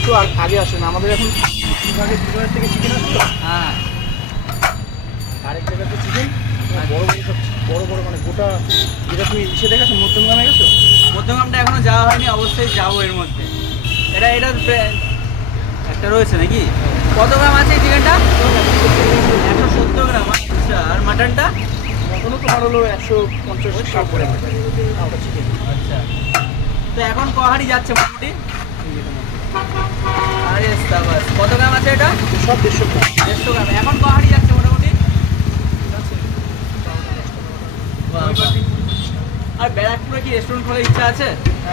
একটু আগে আসেন, আমাদের এখন বিভাগের থেকে চিকেন আসে তো। হ্যাঁ, আরেক জায়গাতে চিকেন বড় বড় সব বড় বড় মানে গোটা, যেটা তুমি ইসে দেখেছো মধ্যমগ্রামে গেছো? মধ্যমগ্রামটা এখনো যাওয়া হয়নি, অবশ্যই যাবো এর মধ্যে। এটা একটা রয়েছে নাকি? কত গ্রাম আছে এই চিকেনটা? 170 গ্রাম। আচ্ছা, আর মাটনটা? মটনও তোমার হলো 150 করে ওটা চিকেন। আচ্ছা, তো এখন কহারি যাচ্ছে মোটামুটি? আরে সাবাস, কত গ্রাম আছে এটা? সব 150 গ্রাম। 150 গ্রাম। এখন কহারি যাচ্ছে মোটামুটি? বাহ, বাহ। আর ব্যারাকপুরে কি রেস্টুরেন্ট খোলার ইচ্ছা আছে?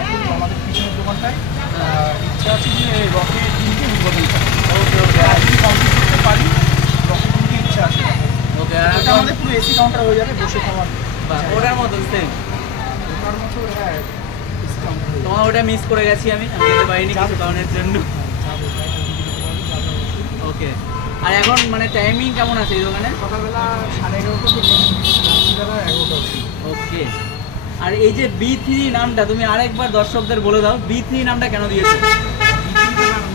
কিন্তু আমাদের পিছনের দোকানটায় ইচ্ছা আছে যে রকেট দিনকে উদ্বোধন করা। ওকে ওকে যদি কমপ্লিট করতে পারি রকেট দিনকে ইচ্ছা আছে। ওকে। ওটা আমাদের পুরো এসি কাউন্টার হয়ে যাবে, বসে খাওয়ার। ওটার মতন সেম। ওটার মতো হ্যাঁ এসি কাউন্টার হয়ে তোমার ওটা মিস করে গেছি আমি যেতে পারিনি কিছু কারণের জন্য। যাবে। ওকে। আর এখন মানে টাইমিং কেমন আছে এই দোকানে? সকালবেলা 11:30 থেকে রাত্রিবেলা 11টা অবধি। ওকে। আর এই যে B3 নামটা তুমি আরেকবার দর্শকদের বলে দাও, B3 নামটা কেন দিয়েছো?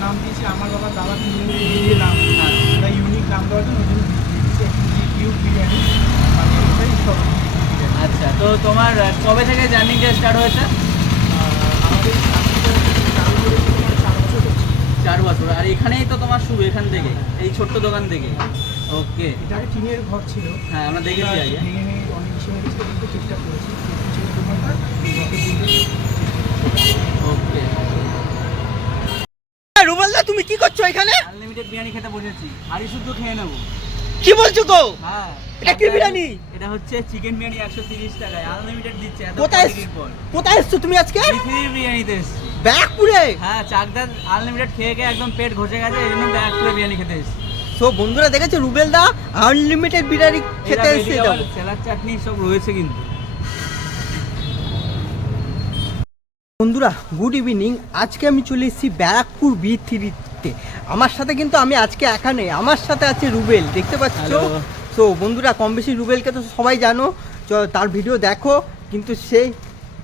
নাম দিয়েছি আমার বাবার দাদা নিজে নাম, হ্যাঁ। একটা ইউনিক নাম দেওয়ার জন্য ওই জন্য দিয়েছি কিউব বিরিয়ানি, মানে ওটাই সব বিরিয়ানি। আচ্ছা, তো তোমার কবে থেকে জার্নিটা স্টার্ট হয়েছে? আমাদের চালু করেছি তোমার 4 বছর হচ্ছে। 4 বছর। আর এখানেই তো তোমার শুরু, এখান থেকে এই ছোট্ট দোকান থেকে? ওকে। এটা আগে টিনের ঘর ছিল, হ্যাঁ, আমরা দেখেছি আগে। ভেঙে ভেঙে অনেক কিছু হয়ে গেছে, কিন্তু ঠিকঠাক করেছি। পিছনের দোকানটা রকেট দিনকে। ওকে। রুবেলদা তুমি কি করছো এখানে? আনলিমিটেড বিরিয়ানি খেতে বসেছি, হাড়ি শুদ্ধ খেয়ে নেবো। কি বলছো গো? হ্যাঁ। এটা কি বিরিয়ানি? এটা হচ্ছে চিকেন বিরিয়ানি 130 টাকায় আনলিমিটেড দিচ্ছে এত কোথায় কোয়ালিটির পর। কোথায় এসছো তুমি আজকে? B3 বিরিয়ানিতে এসেছি। ব্যারাকপুরে? হ্যাঁ, চাকদার আনলিমিটেড খেয়ে খেয়ে একদম পেট ঘষে গেছে, এই জন্য ব্যারাকপুরে বিরিয়ানি খেতে এসেছি। তো বন্ধুরা দেখেছো রুবেলদা আনলিমিটেড বিরিয়ানি খেতে এসেছে। স্যালাড চাটনি সব রয়েছে কিন্তু। বন্ধুরা গুড ইভিনিং, আজকে আমি চলে এসেছি ব্যারাকপুর B3-তে। আমার সাথে কিন্তু আমি আজকে একা নেই, আমার সাথে আছে রুবেল, দেখতে পাচ্ছ? Hello. তো বন্ধুরা কম বেশি রুবেলকে তো সবাই জানো, তার ভিডিও দেখো, কিন্তু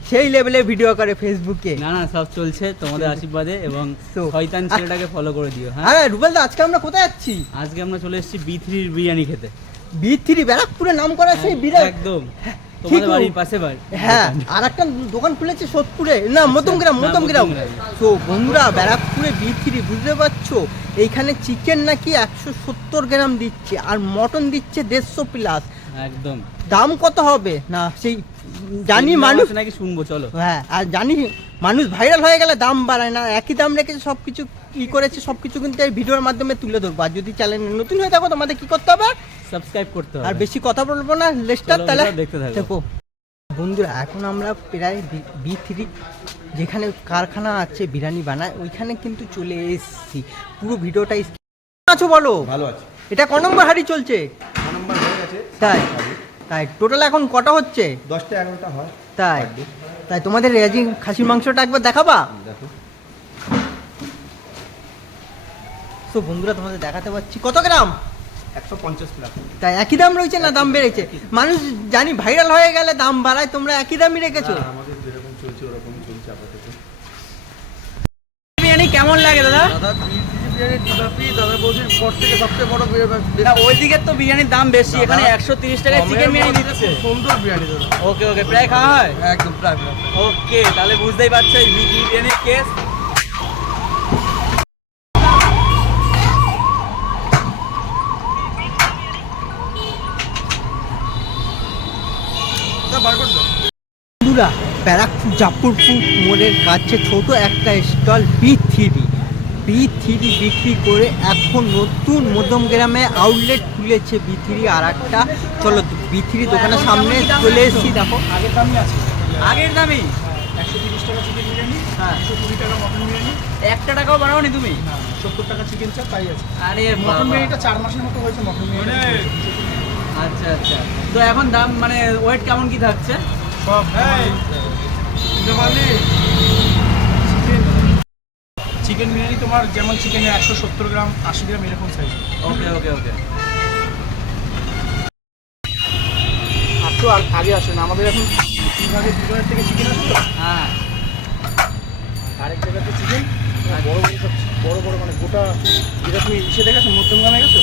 সেই লেভেলের ভিডিও করে ফেসবুকে। না না, সব চলছে তোমাদের আশীর্বাদে, এবং তো শয়তান ছেলেটাকে ফলো করে দিও। হ্যাঁ, হ্যাঁ রুবেলদা আজকে আমরা কোথায় যাচ্ছি? আজকে আমরা চলে এসেছি B3 বিরিয়ানি খেতে। B3 ব্যারাকপুরে নাম করা সেই বিরিয়ানি। একদম ঠিক তোমাদের ও। বাড়ির পাশে বাড়ি। হ্যাঁ, আর একটা দোকান খুলেছে সোদপুরে, না মধ্যমগ্রাম। না, মধ্যমগ্রাম। তো বন্ধুরা ব্যারাকপুরে B3 বুঝতে পারছো, এইখানে চিকেন নাকি 170 গ্রাম দিচ্ছে, আর মটন দিচ্ছে 150 প্লাস। একদম। দাম কত হবে না সেই জানি, সেদিন মানুষ আছে নাকি শুনবো, চলো। হ্যাঁ, আর জানি মানুষ ভাইরাল হয়ে গেলে দাম বাড়ায় না, একই দাম রেখেছে সব কিছু। কি করেছে সব কিছু কিন্তু এই ভিডিওর মাধ্যমে তুলে ধরবো। আর যদি চ্যানেল নতুন হয়ে থাকো তোমাদের কি করতে হবে? সাবস্ক্রাইব করতে হবে। আর বেশি কথা বলবো না, লেস্টার চলো, তাহলে ভিডিও দেখতে থাকো। দেখো বন্ধুরা, এখন আমরা প্রায় B3 যেখানে কারখানা আছে বিরিয়ানি বানায় ওইখানে কিন্তু চলে এসেছি। পুরো ভিডিওটা আছো বলো? ভালো আছে। এটা ক নম্বর হাঁড়ি চলছে? নাম্বার হয়ে গেছে। তাই তাই টোটাল এখন কটা হচ্ছে? 10টা 11টা হয়। তাই তাই তোমাদের রেজি খাসির মাংসটা একবার দেখাবা? দেখো তো বন্ধুরা তোমাদের দেখাতে পাচ্ছি। কত গ্রাম? 150 প্লাস। তাই একই দাম রয়েছে না দাম বেড়েছে? মানুষ জানি ভাইরাল হয়ে গেলে দাম বাড়ায়, তোমরা একই দামই রেখেছো? আমাদের যেরকম চলছে ওরকম চলছে আপাতত। বিরিয়ানি কেমন লাগে দাদা? দাদা বিরিয়ানি জিলাপি দাদা বৌদির পর থেকে সবচেয়ে বড় না, ওইদিকে তো বিরিয়ানির দাম বেশি, এখানে 130 টাকায় চিকেন বিরিয়ানি দিচ্ছে। সুন্দর বিরিয়ানি দাদা। ওকে ওকে, প্রায় খাওয়া হয়? একদম প্রায়। ওকে, তাহলে বুঝতেই পারছো এই বিরিয়ানির কেস। বন্ধুরা ব্যারাকপুর জাফরপুর মোড়ের কাছে ছোট একটা স্টল B3 বিক্রি করে এখন নতুন মধ্যমগ্রামে আউটলেট খুলেছে B3 আর একটা। চলো B3 দোকানের সামনে চলে এসেছি, দেখো আগের দামই আছে। আগের দামই 130 টাকা চিকেন বিরিয়ানি, হ্যাঁ। 120 টাকা মটন বিরিয়ানি, একটা টাকাও বানাওনি তুমি? 70 টাকা চিকেন চাপ, তাই আছে। আরে মটন বাবা। বিরিয়ানিটা 4 মাসের মতো হয়েছে মটন বিরিয়ানি। আচ্ছা আচ্ছা, তো এখন দাম মানে ওয়েট কেমন কি থাকছে? সব চিকেন বিরিয়ানি তোমার যেমন চিকেনের 170 গ্রাম 80 গ্রাম এরকম সাইজ। ওকে ওকে ওকে। একটু আগে আসেন, আমাদের এখন বিভাগের থেকে চিকেন আসে তো। হ্যাঁ, আরেক জায়গাতে চিকেন বড় বড় সব বড় বড় মানে গোটা যেটা তুমি ইসে দেখেছো মধ্যমগ্রামে গেছো?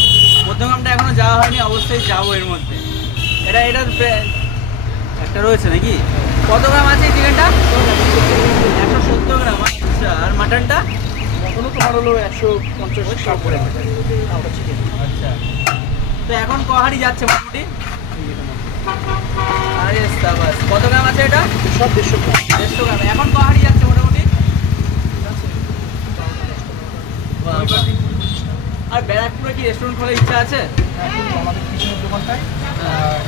মধ্যমগ্রামটা এখনো যাওয়া হয়নি, অবশ্যই যাবো এর মধ্যে। এটার একটা রয়েছে নাকি? কত গ্রাম আছে এই চিকেনটা? 170 গ্রাম। আচ্ছা, আর মাটনটা? এখনও তোমার হলো 150-60 করে ওটা চিকেন। আচ্ছা, তো এখন কহারি যাচ্ছে মোটামুটি? আরে সাবাস, কত গ্রাম আছে এটা? সব 150 গ্রাম। 150 গ্রাম। এখন কহারি যাচ্ছে মোটামুটি? বাহ, বাহ। আর ব্যারাকপুরে কি রেস্টুরেন্ট খোলার ইচ্ছা আছে? কিন্তু আমাদের পিছনের দোকানটায়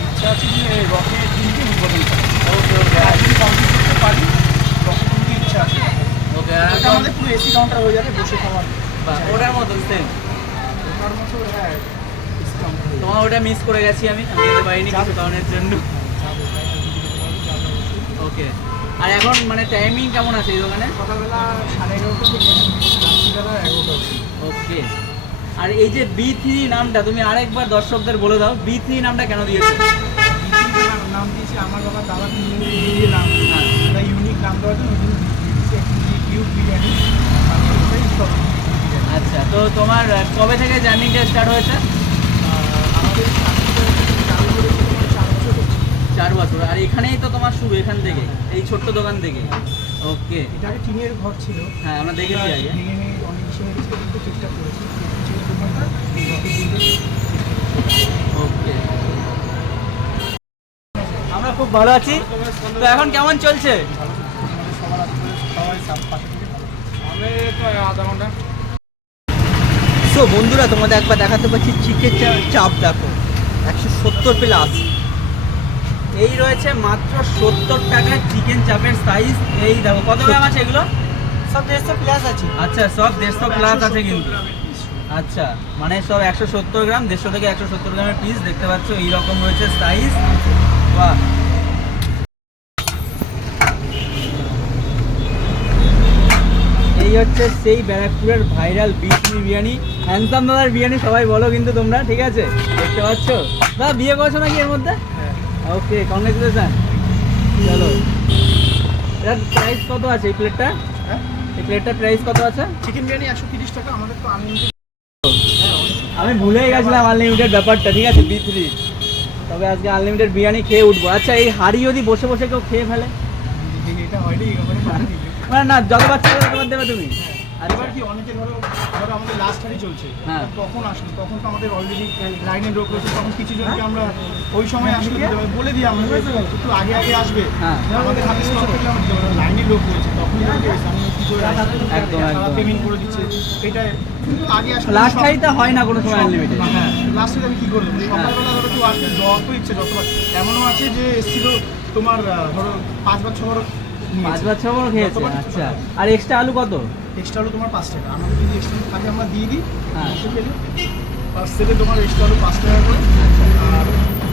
ইচ্ছা আছে যে রকেট দিনকে উদ্বোধন করা। ওকে ওকে যদি কমপ্লিট করতে পারি রকেট দিনকে ইচ্ছা আছে। ওকে। ওটা আমাদের পুরো এসি কাউন্টার হয়ে যাবে, বসে খাওয়ার। ওটার মতন সেম। ওটার মতো হ্যাঁ এসি কাউন্টার হয়ে তোমার ওটা মিস করে গেছি আমি যেতে পারিনি কিছু কারণের জন্য। যাবে। ওকে। আর এখন মানে টাইমিং কেমন আছে এই দোকানে? সকালবেলা 11:30 থেকে রাত্রিবেলা 11টা অবধি। ওকে। আর এই যে B3 নামটা তুমি আরেকবার দর্শকদের বলে দাও, B3 নামটা কেন দিয়েছো? নাম দিয়েছি আমার বাবা দাদা দিয়ে নাম। হ্যাঁ। একটা ইউনিক নাম দেওয়ার জন্য কিউট বিরিয়ানি। আচ্ছা, তো তোমার কবে থেকে জার্নিটা স্টার্ট হয়েছে? আমাদের চালু করেছে তোমার 4 বছর হচ্ছে। 4 বছর। আর এখানেই তো তোমার শুরু, এখান থেকে, এই ছোট্ট দোকান থেকে? ওকে। এটা আগে টিনের ঘর ছিল। হ্যাঁ, আমরা দেখেছি আগে। ভেঙে ভেঙে অনেক কিছু হয়ে গেছে, কিন্তু ঠিকঠাক করেছি। পিছনের দোকানটা রকেট দিনকে ওকে। আমরা খুব ভালো আছি। তো এখন কেমন চলছে? ভালো চলছে। আমাদের সবার আসলে সবাই পাশে থেকে ভালো চলছে। আমি তো আধা ঘন্টা। সো বন্ধুরা, তোমাদের একবার দেখাতে পাচ্ছি চিকেন চাপ, দেখো 170 প্লাস। এই রয়েছে মাত্র 70 টাকায় চিকেন চাপের সাইজ। এই দেখো কত গ্রাম আছে এগুলো? সব 150 প্লাস আছে। আচ্ছা, সব 150 প্লাস আছে কিন্তু। আচ্ছা, মানে সব 170 গ্রাম, 150 থেকে 170 গ্রামের পিস দেখতে পাচ্ছ, এইরকম রয়েছে সাইজ। বাহ। এই হচ্ছে সেই ব্যারাকপুরের ভাইরাল B3 বিরিয়ানি। হ্যান্ডসাম দাদার বিরিয়ানি সবাই বলো কিন্তু তোমরা, ঠিক আছে? দেখতে পাচ্ছ দাদা, বিয়ে করছো নাকি এর মধ্যে? হ্যাঁ। ওকে, কংগ্রেচুলেশন। চলো, এটার প্রাইস কত আছে এই প্লেটটা? হ্যাঁ, এই প্লেটটার প্রাইস কত আছে? চিকেন বিরিয়ানি 130 টাকা। আমাদের তো আনলিমিটেড। আমি ভুলেই গেছিলাম আনলিমিটেড ব্যাপারটা, ঠিক আছে? B3, তবে আজকে আনলিমিটেড বিরিয়ানি খেয়ে উঠবো। আচ্ছা, এই হাড়ি যদি বসে বসে কেউ খেয়ে ফেলে? এটা হয়নি একেবারে বানানি। মানে না, যতবার চাইবে ততবার দেবে তুমি? এবার কি অনেকে ধরো আমাদের লাস্ট হারি চলছে, হ্যাঁ। তখন আসলে তখন তো আমাদের অলরেডি লাইনের লোক রয়েছে, তখন কিছু জনকে আমরা ওই সময় আসলে দিতে পারি, বলে দিই আমরা যে একটু আগে আগে আসবে। হ্যাঁ। আমাদের হাতে স্টক থাকলে আমরা দিতে পারি। লাইনের লোক রয়েছে, তখন জনকে আমি কি করে একদম, একদম। পেমেন্ট করে দিচ্ছে। এটা কিন্তু আগে আসলে লাস্ট হাইতে হয় না কোনো সময় আনলিমিটেড। হ্যাঁ, লাস্টে আমি কি করে দেবো? সকালবেলা ধরো কেউ আসবে, যত ইচ্ছে যতবার। এমনও আছে যে এসেছিল তোমার ধরো 5 বার 6 বার 5 বার 6 বার খেয়েছে। আচ্ছা, আর এক্সট্রা আলু কত? এক্সট্রা আলু তোমার 5 টাকা। আমাদের যদি এক্সট্রা থাকে আমরা দিয়ে দিই। হ্যাঁ। ফার্স্ট থেকে তোমার এক্সট্রা আলু 5 টাকা করে। আর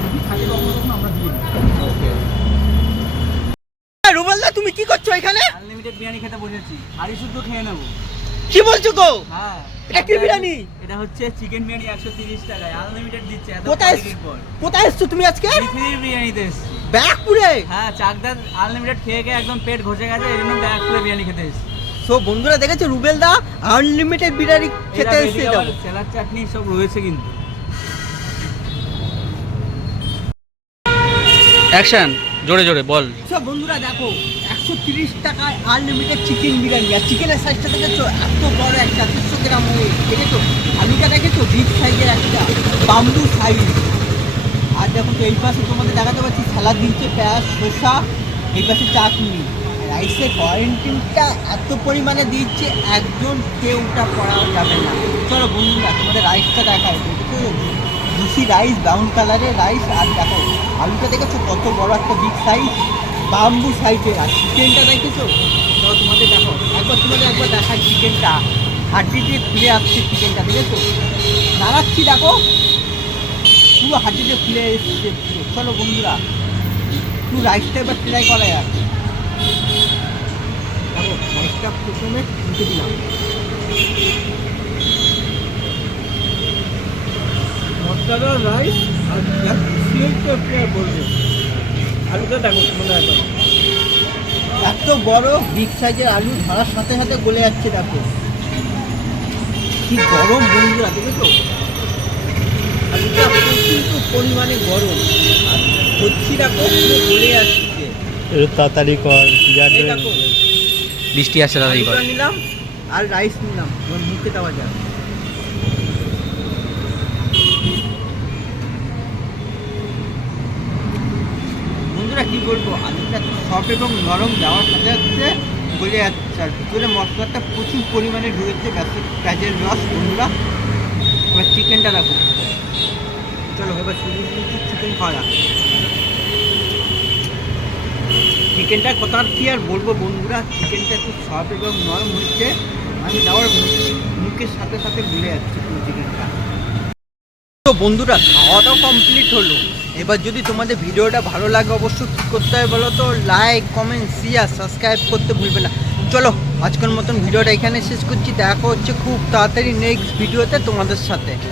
যদি থাকে কখনো কখনো আমরা দিয়ে দিই। ওকে। রুবেলদা, তুমি কি করছো এখানে? আনলিমিটেড বিরিয়ানি খেতে বসেছি, হাড়ি শুদ্ধ খেয়ে নেবো। কি বলছো গো? হ্যাঁ। এটা কি বিরিয়ানি? এটা হচ্ছে চিকেন বিরিয়ানি 130 টাকায় আনলিমিটেড দিচ্ছে এত কোথায় কোয়ালিটির পর। কোথায় এসছো তুমি আজকে? B3 বিরিয়ানিতে এসেছি। ব্যারাকপুরে? হ্যাঁ, চাকদার আনলিমিটেড খেয়ে খেয়ে একদম পেট ঘষে গেছে, এই জন্য ব্যারাকপুরে বিরিয়ানি খেতে এসেছি। সো বন্ধুরা, দেখেছো রুবেলদা আনলিমিটেড বিরিয়ানি খেতে এসে যাবো। স্যালাড চাটনি সব রয়েছে কিন্তু। অ্যাকশন, জোরে জোরে বল। সব বন্ধুরা দেখো, 130 টাকায় আনলিমিটেড চিকেন বিরিয়ানি। আর চিকেনের সাইজটা দেখেছো, এত বড় একটা 300 গ্রাম ওয়েট। দেখেছো আলুটা, দেখেছো বিগ সাইজের একটা বাম্বু সাইজ। আর দেখো তো এই পাশে তোমাদের দেখাতে পাচ্ছি স্যালাড দিচ্ছে, পেঁয়াজ, শসা, এই পাশে চাটনি। রাইসের কোয়ারেন্টিনটা এত পরিমাণে দিচ্ছে, একজন কেউ ওটা করা যাবে না। চলো বন্ধুরা, তোমাদের রাইসটা দেখায়। দেখেছো লুচি রাইস, ব্রাউন কালারের রাইস। আর দেখো আলুটা দেখেছো কত বড় একটা বিগ সাইজ বাম্বু সাইজের। আর চিকেনটা দেখেছো, তো তোমাদের দেখো একবার দেখাই চিকেনটা। হাড্ডি দিয়ে খুলে আসছে চিকেনটা, দেখেছো নাড়াচ্ছি, দেখো পুরো হাড্ডি দিয়ে খুলে এসছে। চলো বন্ধুরা, একটু রাইসটা এবার ট্রাই করা যাক। দেখো রাইসটা প্রথমে উঠে দিলাম। মশলাদার রাইস আর বলবে আলুটা দেখো তোমরা একবার। এত বড় বিগ সাইজের আলু ধরার সাথে সাথে গলে যাচ্ছে। দেখো কি গরম বন্ধুরা, দেখেছো? আলুটা প্রচুর পরিমাণে গরম, আর হচ্ছি দেখো পুরো গলে যাচ্ছে। একটু তাড়াতাড়ি কর, এই দেখো, বৃষ্টি আসছে তাড়াতাড়ি আলুটা নিলাম আর রাইস নিলাম, এবার মুখে দেওয়া যাক। বন্ধুরা কি বলবো, আলুটা সফট এবং নরম দেওয়ার সাথে সাথে গলে যাচ্ছে, আর ভিতরে মশলাটা প্রচুর পরিমাণে ঢুকেছে, ব্যাসে পেঁয়াজের রস। বন্ধুরা এবার চিকেনটা রাখো, চলো এবার শুরু চিকেন খাওয়া যাক। চিকেনটার কথা আর কি আর বলবো বন্ধুরা, চিকেনটা খুব সফট এবং নরম হচ্ছে, আমি দেওয়ার মুখের সাথে সাথে গলে যাচ্ছে পুরো চিকেনটা। তো বন্ধুরা খাওয়াটাও কমপ্লিট হলো। এবার যদি তোমাদের ভিডিওটা ভালো লাগে অবশ্যই কী করতে হবে বলো তো, লাইক কমেন্ট শেয়ার সাবস্ক্রাইব করতে ভুলবে না। চলো আজকের মতন ভিডিওটা এখানে শেষ করছি, দেখা হচ্ছে খুব তাড়াতাড়ি নেক্সট ভিডিওতে তোমাদের সাথে।